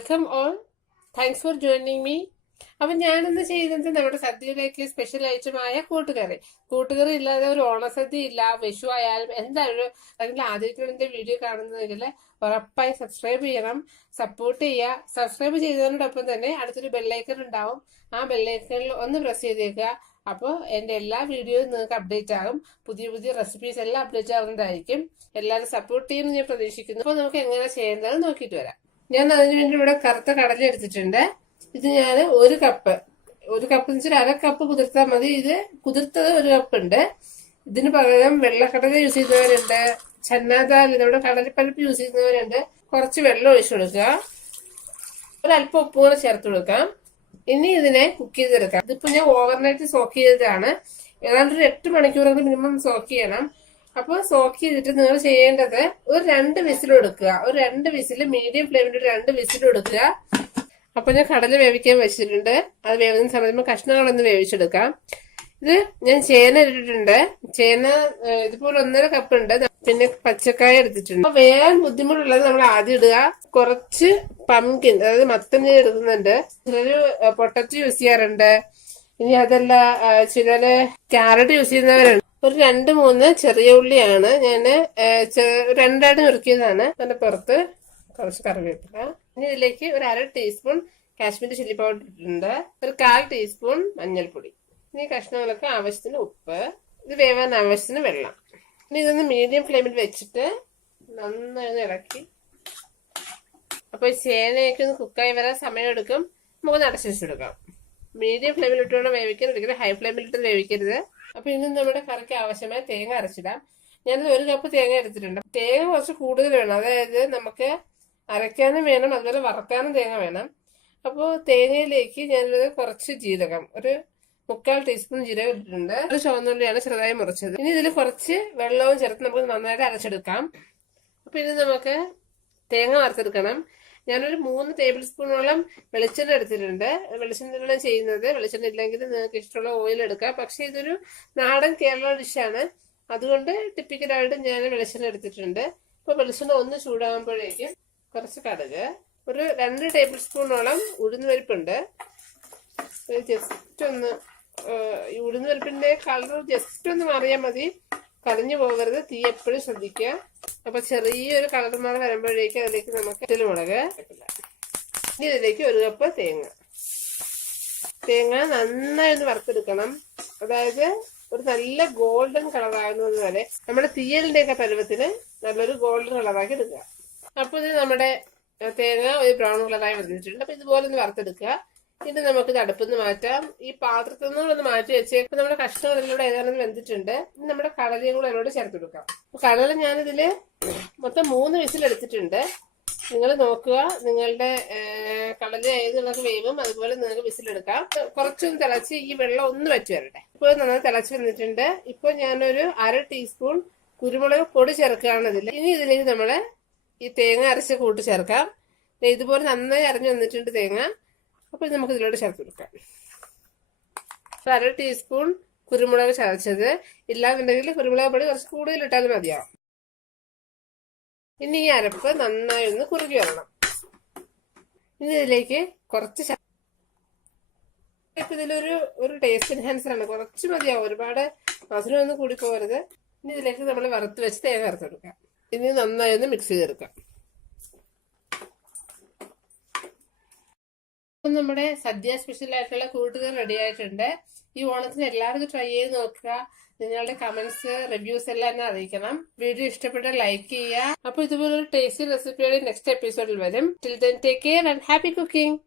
Welcome all. Thanks for joining me. അപ്പൊ ഞാനിന്ന് ചെയ്യുന്നത് നമ്മുടെ സദ്യയിലേക്ക് സ്പെഷ്യൽ ഐറ്റമായ കൂട്ടുകറി ഇല്ലാതെ ഒരു ഓണസദ്യ ഇല്ല. വിഷു ആയാലും എന്തായാലും അല്ലെങ്കിൽ ആദ്യമായിട്ട് എന്റെ വീഡിയോ കാണുന്നതെങ്കിൽ ഉറപ്പായി സബ്സ്ക്രൈബ് ചെയ്യണം, സപ്പോർട്ട് ചെയ്യുക. സബ്സ്ക്രൈബ് ചെയ്തതിനോടൊപ്പം തന്നെ അടുത്തൊരു ബെല്ലൈക്കൺ ഉണ്ടാവും. ആ ബെല്ലൈക്കണിൽ ഒന്ന് പ്രസ് ചെയ്തേക്കുക. അപ്പോൾ എന്റെ എല്ലാ വീഡിയോയും നിങ്ങൾക്ക് അപ്ഡേറ്റ് ആകും. പുതിയ പുതിയ റെസിപ്പീസ് എല്ലാം അപ്ഡേറ്റ് ആവുന്നതായിരിക്കും. എല്ലാവരും സപ്പോർട്ട് ചെയ്യുമെന്ന് ഞാൻ പ്രതീക്ഷിക്കുന്നു. അപ്പോൾ നമുക്ക് എങ്ങനെ ചെയ്യേണ്ടത് നോക്കിയിട്ട് വരാം. ഞാൻ അതിനുവേണ്ടി ഇവിടെ കറുത്ത കടല എടുത്തിട്ടുണ്ട്. ഇത് ഞാൻ ഒരു കപ്പ് എന്ന് വെച്ചാൽ അര കപ്പ് കുതിർത്താൽ മതി. ഇത് കുതിർത്തത് ഒരു കപ്പ് ഉണ്ട്. ഇതിന് പകരം വെള്ളക്കടല യൂസ് ചെയ്യുന്നവരുണ്ട്, ചന്നാദാൽ നമ്മുടെ കടലപ്പരിപ്പ് യൂസ് ചെയ്യുന്നവരുണ്ട്. കുറച്ച് വെള്ളം ഒഴിച്ചു കൊടുക്കുക, ഒരല്പം ഉപ്പ് കൂടെ ചേർത്ത് കൊടുക്കാം. ഇനി ഇതിനെ കുക്ക് ചെയ്തെടുക്കാം. ഇതിപ്പോ ഞാൻ ഓവർനൈറ്റ് സോക്ക് ചെയ്തതാണ്. ഏതാണ്ട് ഒരു 8 മണിക്കൂറെങ്കിലും മിനിമം സോക്ക് ചെയ്യണം. അപ്പൊ സോക്ക് ചെയ്തിട്ട് നിങ്ങൾ ചെയ്യേണ്ടത് ഒരു 2 വിസിൽ കൊടുക്കുക. ഒരു 2 വിസിൽ മീഡിയം ഫ്ലെയിമിൽ 2 വിസിൽ കൊടുക്കുക. അപ്പൊ ഞാൻ കടല വേവിക്കാൻ വെച്ചിട്ടുണ്ട്. അത് വേവുന്ന സമയത്ത് കഷ്ണങ്ങളൊന്ന് വേവിച്ചെടുക്കാം. ഇത് ഞാൻ ചേന ഇട്ടിട്ടുണ്ട്. ചേന ഇതുപോലെ 1.5 കപ്പ് ഉണ്ട്. പിന്നെ പച്ചക്കായ എടുത്തിട്ടുണ്ട്. അപ്പൊ വേഗം ബുദ്ധിമുട്ടുള്ളത് നമ്മൾ ആദ്യം ഇടുക. കുറച്ച് പംകിൻ, അതായത് മത്തൻ ഞാൻ എടുക്കുന്നുണ്ട്. ചിലര് പൊട്ടറ്റോ യൂസ് ചെയ്യാറുണ്ട്. ഇനി അതല്ല ചിലര് ക്യാരറ്റ് യൂസ് ചെയ്യുന്നവരുണ്ട്. ഒരു 2-3 ചെറിയ ഉള്ളിയാണ് ഞാൻ രണ്ടായിട്ട് നുറുക്കിയതാണ്. അതിന്റെ പുറത്ത് കുറച്ച് കറിവേപ്പില. ഇനി ഇതിലേക്ക് ഒരു 1/2 ടീസ്പൂൺ കാശ്മീരി ചില്ലി പൗഡർ ഇട്ടിട്ടുണ്ട്. ഒരു 1/4 ടീസ്പൂൺ മഞ്ഞൾപ്പൊടി. ഇനി കഷ്ണങ്ങൾക്ക് ആവശ്യത്തിന് ഉപ്പ്. ഇത് വേവാൻ ആവശ്യത്തിന് വെള്ളം. ഇനി ഇതൊന്ന് മീഡിയം ഫ്ലെയിമിൽ വെച്ചിട്ട് നന്നായി ഇളക്കി. അപ്പൊ ചേനയൊക്കെ ഒന്ന് കുക്കായി വരാൻ സമയം എടുക്കും. നമുക്ക് അടച്ചു വെച്ചെടുക്കാം. മീഡിയം ഫ്ലെയിമിൽ ഇട്ടുകൊണ്ട് വേവിക്കാൻ, ഒരിക്കലും ഹൈ ഫ്ലെയിമിൽ ഇട്ട് വേവിക്കരുത്. അപ്പൊ ഇനി നമ്മുടെ കറിക്ക് ആവശ്യമായ തേങ്ങ അരച്ചിടാം. ഞാനത് 1 കപ്പ് തേങ്ങ എടുത്തിട്ടുണ്ട്. തേങ്ങ കുറച്ച് കൂടുതൽ വേണം. അതായത് നമുക്ക് അരയ്ക്കാനും വേണം, അതുപോലെ വറക്കാനും തേങ്ങ വേണം. അപ്പോൾ തേങ്ങയിലേക്ക് ഞാനത് കുറച്ച് ജീരകം, ഒരു 3/4 ടീസ്പൂൺ ജീരകം ഇട്ടിട്ടുണ്ട്. ഒരു ചുവന്നുള്ളിയാണ് ചെറുതായി മുറിച്ചത്. ഇനി ഇതിൽ കുറച്ച് വെള്ളവും ചേർത്ത് നമുക്ക് നന്നായിട്ട് അരച്ചെടുക്കാം. അപ്പൊ ഇനി നമുക്ക് തേങ്ങ വറുത്തെടുക്കണം. ഞാനൊരു 3 ടേബിൾ സ്പൂണോളം വെളിച്ചെണ്ണ എടുത്തിട്ടുണ്ട്. വെളിച്ചെണ്ണ ചെയ്യുന്നത്, വെളിച്ചെണ്ണ ഇല്ലെങ്കിൽ നിങ്ങൾക്ക് ഇഷ്ടമുള്ള ഓയിൽ എടുക്കാം. പക്ഷെ ഇതൊരു നാടൻ കേരള ഡിഷാണ്, അതുകൊണ്ട് ടിപ്പിക്കലായിട്ട് ഞാൻ വെളിച്ചെണ്ണ എടുത്തിട്ടുണ്ട്. ഇപ്പൊ വെളിച്ചെണ്ണ ഒന്ന് ചൂടാകുമ്പോഴേക്കും കുറച്ച് കടുക്, ഒരു 2 ടേബിൾ സ്പൂണോളം ഉഴുന്നുപരിപ്പുണ്ട്. ജസ്റ്റ് ഒന്ന് ഈ ഉഴുന്നുപരിപ്പിന്റെ കളർ ജസ്റ്റ് ഒന്ന് മാറിയാൽ മതി, കരിഞ്ഞു പോകരുത്. തീ എപ്പോഴും ശ്രദ്ധിക്കുക. അപ്പൊ ചെറിയൊരു കളർ മാറി വരുമ്പോഴേക്കും അതിലേക്ക് നമുക്ക് മുളക്. ഇനി ഇതിലേക്ക് 1 കപ്പ് തേങ്ങ നന്നായി ഒന്ന് വറുത്തെടുക്കണം. അതായത് ഒരു നല്ല ഗോൾഡൻ കളർ ആകുന്നത് വരെ നമ്മുടെ തീയലിന്റെ ഒക്കെ പരുവത്തിന് നല്ലൊരു ഗോൾഡൻ കളറാക്കി എടുക്കുക. അപ്പൊ ഇത് നമ്മുടെ തേങ്ങ ഒരു ബ്രൗൺ കളറായി വന്നിട്ടുണ്ട്. അപ്പൊ ഇതുപോലെ ഒന്ന് വറുത്തെടുക്കുക. ഇത് നമുക്ക് അടുപ്പിൽ നിന്ന് മാറ്റാം. ഈ പാത്രത്തിൽ നിന്നൊന്ന് മാറ്റി വെച്ചേക്കും. നമ്മുടെ കഷ്ണങ്ങളിലൂടെ ഏതാനും വെന്തിട്ടുണ്ട്. ഇനി നമ്മുടെ കടലയും കൂടെ അതിനോട് ചേർത്ത് കൊടുക്കാം. കടല ഞാനിതില് മൊത്തം 3 വിസിൽ എടുത്തിട്ടുണ്ട്. നിങ്ങൾ നോക്കുക, നിങ്ങളുടെ കടല ഏതുള്ളൊക്കെ വേവും, അതുപോലെ നിങ്ങൾക്ക് വിസിലെടുക്കാം. കുറച്ചൊന്ന് തിളച്ച് ഈ വെള്ളം ഒന്ന് വറ്റി വരട്ടെ. ഇപ്പോൾ നന്നായി തിളച്ച് വന്നിട്ടുണ്ട്. ഇപ്പൊ ഞാനൊരു 1/2 ടീസ്പൂൺ കുരുമുളക് പൊടി ചേർക്കുകയാണ് ഇതിൽ. ഇനി ഇതിലേക്ക് നമ്മള് ഈ തേങ്ങ അരച്ച കൂട്ട് ചേർക്കാം. ഇതുപോലെ നന്നായി അരഞ്ഞു വന്നിട്ടുണ്ട് തേങ്ങ. അപ്പൊ ഇത് നമുക്ക് ഇതിലോട്ട് ചേർത്ത് കൊടുക്കാം. 1/2 ടീസ്പൂൺ കുരുമുളക് ചതച്ചത്. ഇല്ലാന്നുണ്ടെങ്കിൽ കുരുമുളക് പൊടി കുറച്ച് കൂടുതൽ ഇട്ടാലും മതിയാവും. ഇനി ഈ അരപ്പ് നന്നായി ഒന്ന് കുറുകി വരണം. ഇനി ഇതിലേക്ക് കുറച്ച് ഇപ്പൊ ഇതിലൊരു ടേസ്റ്റ് എൻഹാൻസർ ആണ്, കുറച്ച് മതിയാവും. ഒരുപാട് മധുരമൊന്നും കൂടി പോകരുത്. ഇനി ഇതിലേക്ക് നമ്മൾ വറുത്ത് വെച്ച് തേങ്ങ വറുത്ത് കൊടുക്കാം. ഇനി നന്നായി ഒന്ന് മിക്സ് ചെയ്തെടുക്കാം. നമ്മുടെ സദ്യ സ്പെഷ്യൽ ആയിട്ടുള്ള കൂട്ടുകറി റെഡി ആയിട്ടുണ്ട്. ഈ ഓണത്തിന് എല്ലാവരും ട്രൈ ചെയ്ത് നോക്കുക. നിങ്ങളുടെ കമന്റ്സ്, റിവ്യൂസ് എല്ലാം എന്നെ അറിയിക്കണം. വീഡിയോ ഇഷ്ടപ്പെട്ടാൽ ലൈക്ക് ചെയ്യുക. അപ്പൊ ഇതുപോലൊരു ടേസ്റ്റി റെസിപ്പിയുടെ നെക്സ്റ്റ് എപ്പിസോഡിൽ വരും. Till then take care and happy cooking.